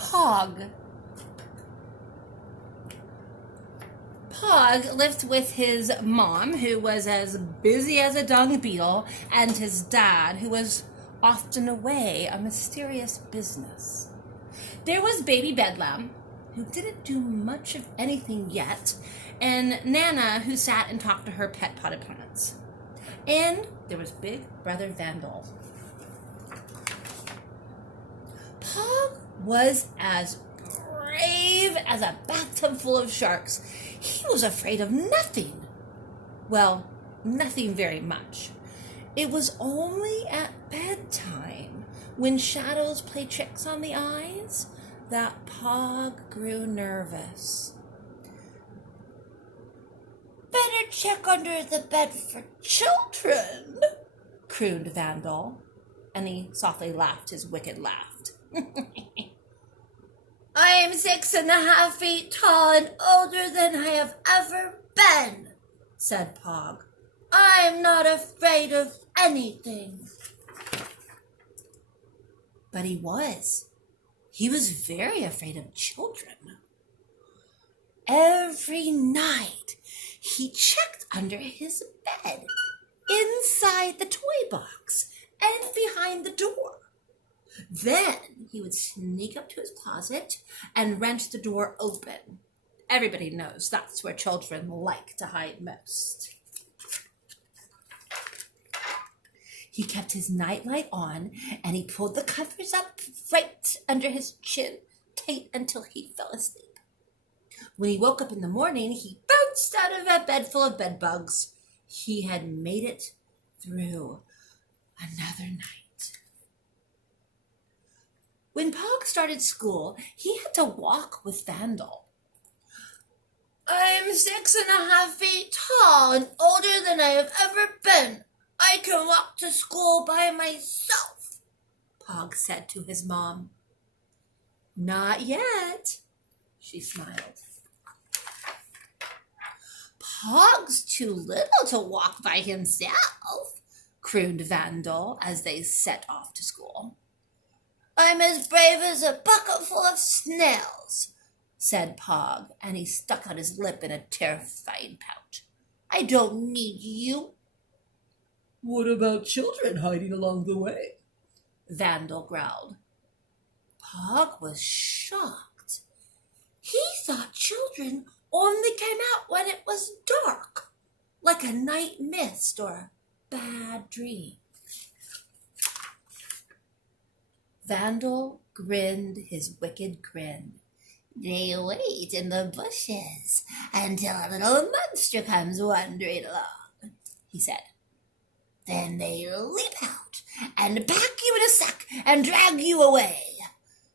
Pog. Pog lived with his mom, who was as busy as a dung beetle, and his dad, who was often away on mysterious business. There was baby Bedlam, who didn't do much of anything yet, and Nana, who sat and talked to her pet potted plants. And there was big brother Vandal. Pog was as brave as a bathtub full of sharks. He was afraid of nothing. Well, nothing very much. It was only at bedtime, when shadows played tricks on the eyes, that Pog grew nervous. "Better check under the bed for children," crooned Vandal, and he softly laughed his wicked laugh. "I'm 6.5 feet tall and older than I have ever been," said Pog. "I'm not afraid of anything." But he was. He was very afraid of children. Every night he checked under his bed, inside the toy box, and behind the door. Then he would sneak up to his closet and wrench the door open. Everybody knows that's where children like to hide most. He kept his nightlight on, and he pulled the covers up right under his chin, tight until he fell asleep. When he woke up in the morning, he bounced out of a bed full of bed bugs. He had made it through another night. When Pog started school, he had to walk with Vandal. "I'm 6.5 feet tall and older than I have ever been. I can walk to school by myself," Pog said to his mom. "Not yet," she smiled. "Pog's too little to walk by himself," crooned Vandal as they set off to school. "I'm as brave as a bucket full of snails," said Pog, and he stuck out his lip in a terrified pout. "I don't need you." "What about children hiding along the way?" Vandal growled. Pog was shocked. He thought children only came out when it was dark, like a night mist or a bad dream. Vandal grinned his wicked grin. "They wait in the bushes until a little monster comes wandering along," he said. "Then they leap out and pack you in a sack and drag you away.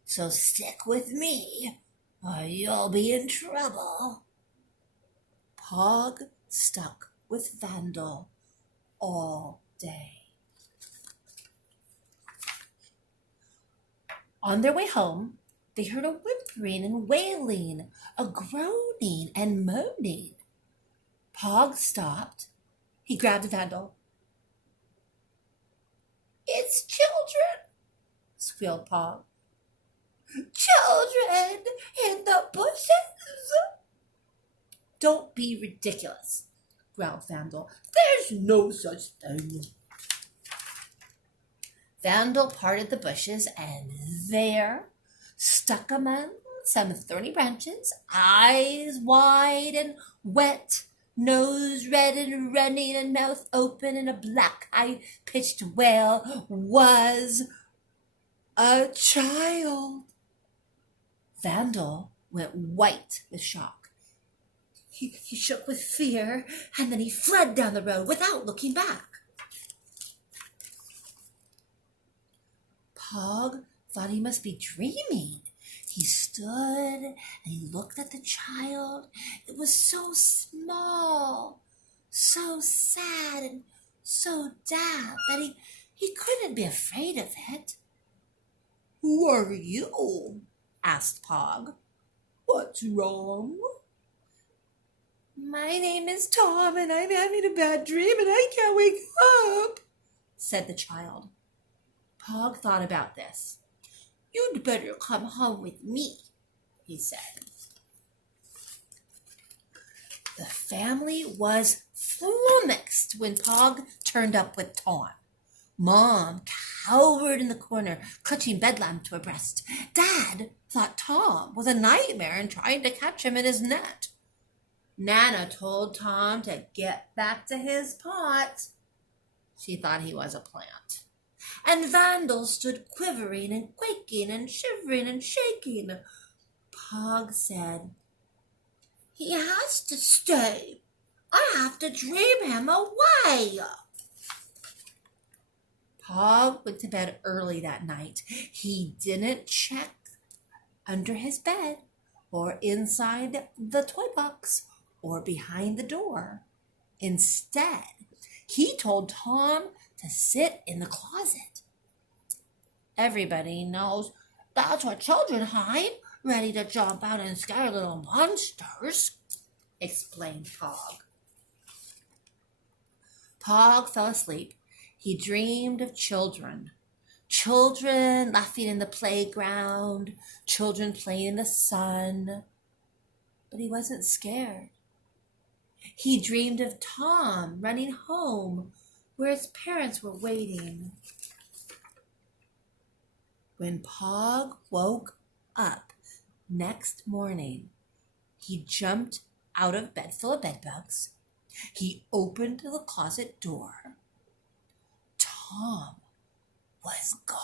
So stick with me, or you'll be in trouble." Pog stuck with Vandal all day. On their way home, they heard a whimpering and wailing, a groaning and moaning. Pog stopped. He grabbed Vandal. "It's children," squealed Pog. "Children in the bushes." "Don't be ridiculous," growled Vandal. "There's no such thing." Vandal parted the bushes, and there, stuck among some thorny branches, eyes wide and wet, nose red and running, and mouth open, and a black, high-pitched wail, was a child. Vandal went white with shock. He shook with fear, and then he fled down the road without looking back. Pog thought he must be dreaming. He stood and he looked at the child. It was so small, so sad, and so damp that he couldn't be afraid of it. "Who are you?" asked Pog. "What's wrong?" "My name is Tom, and I'm having a bad dream, and I can't wake up," said the child. Pog thought about this. "You'd better come home with me," he said. The family was flummoxed when Pog turned up with Tom. Mom cowered in the corner, clutching bedlam to her breast. Dad thought Tom was a nightmare and tried to catch him in his net. Nana told Tom to get back to his pot. She thought he was a plant. And Vandal stood quivering and quaking and shivering and shaking. Pog said, "He has to stay. I have to dream him away." Pog went to bed early that night. He didn't check under his bed or inside the toy box or behind the door. Instead, he told Tom to sit in the closet. "Everybody knows that's where children hide, ready to jump out and scare little monsters," explained Pog. Pog fell asleep. He dreamed of children. Children laughing in the playground, children playing in the sun. But he wasn't scared. He dreamed of Tom running home where his parents were waiting. When Pog woke up next morning, he jumped out of bed full of bedbugs. He opened the closet door. Tom was gone.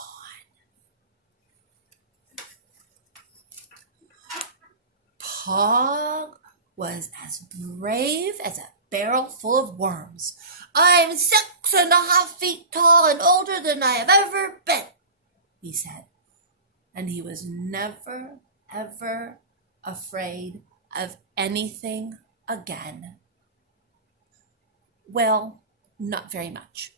Pog was as brave as a barrel full of worms. "I'm 6.5 feet tall and older than I have ever been," he said. And he was never, ever afraid of anything again. Well, not very much.